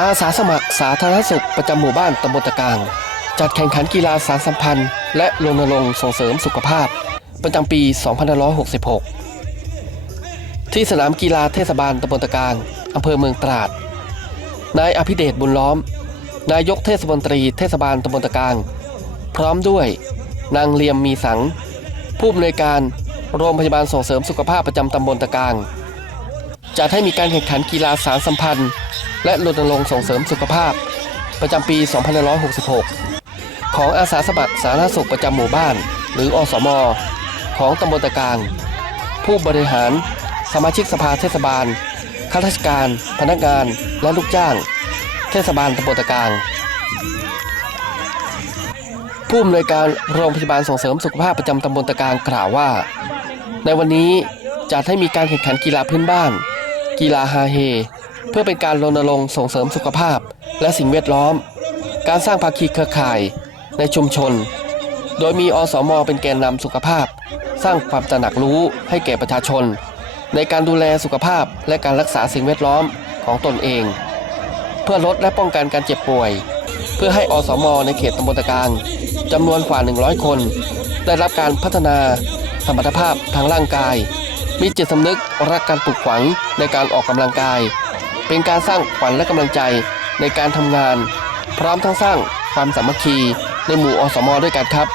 อาสาสมัครสาธารณสุขประจำหมู่บ้านตำบลตะกาง จัดแข่งขันกีฬาสารสัมพันธ์ และรณรงค์ส่งเสริมสุขภาพ ประจำปี 2566 ที่สนามกีฬาเทศบาลตำบลตะกางอำเภอเมืองตราด นายอภิเดชบุญล้อม นายกเทศมนตรีเทศบาลตำบลตะกาง พร้อมด้วย นางเลียมมีสัง ผู้อำนวยการโรงพยาบาลส่งเสริมสุขภาพประจำตำบลตะกางจัดให้มีการแข่งขันกีฬาสารสัมพันธ์ และรณรงค์ส่งเสริมสุขภาพ ประจำปี 2566 ของอาสาสมัครสาธารณสุขประจำหมู่บ้าน หรืออสม ของตำบลตะกาง ผู้บริหาร สมาชิกสภาเทศบาลข้าราชการ พนักงาน และลูกจ้าง เทศบาลตำบลตะกาง ผู้อำนวยการโรงพยาบาลส่งเสริมสุขภาพประจำตำบลตะกางกล่าวว่า ในวันนี้จัดให้มีการแข่งขันกีฬาพื้นบ้าน กีฬาฮาเฮ เพื่อเป็นการรณรงค์ส่งเสริมสุขภาพ และสิ่งแวดล้อม การสร้างภาคีเครือข่าย ในชุมชน โดยมีอสมเป็นแกนนำสุขภาพ สร้างความตระหนักรู้ให้แก่ประชาชน ในการดูแลสุขภาพและการรักษาสิ่งแวดล้อมของตนเอง เพื่อลดและป้องกันการเจ็บป่วย เพื่อให้อสมในเขตตำบลตะกางจำนวนกว่า 100 คน ได้รับการพัฒนาสมรรถภาพทางร่างกาย มีจิตสำนึกรักการปลูกฝังในการออกกำลังกาย เป็นการสร้างขวัญและกำลังใจในการทำงาน พร้อมทั้งสร้างความสามัคคีในหมู่อสมด้วยกันครับ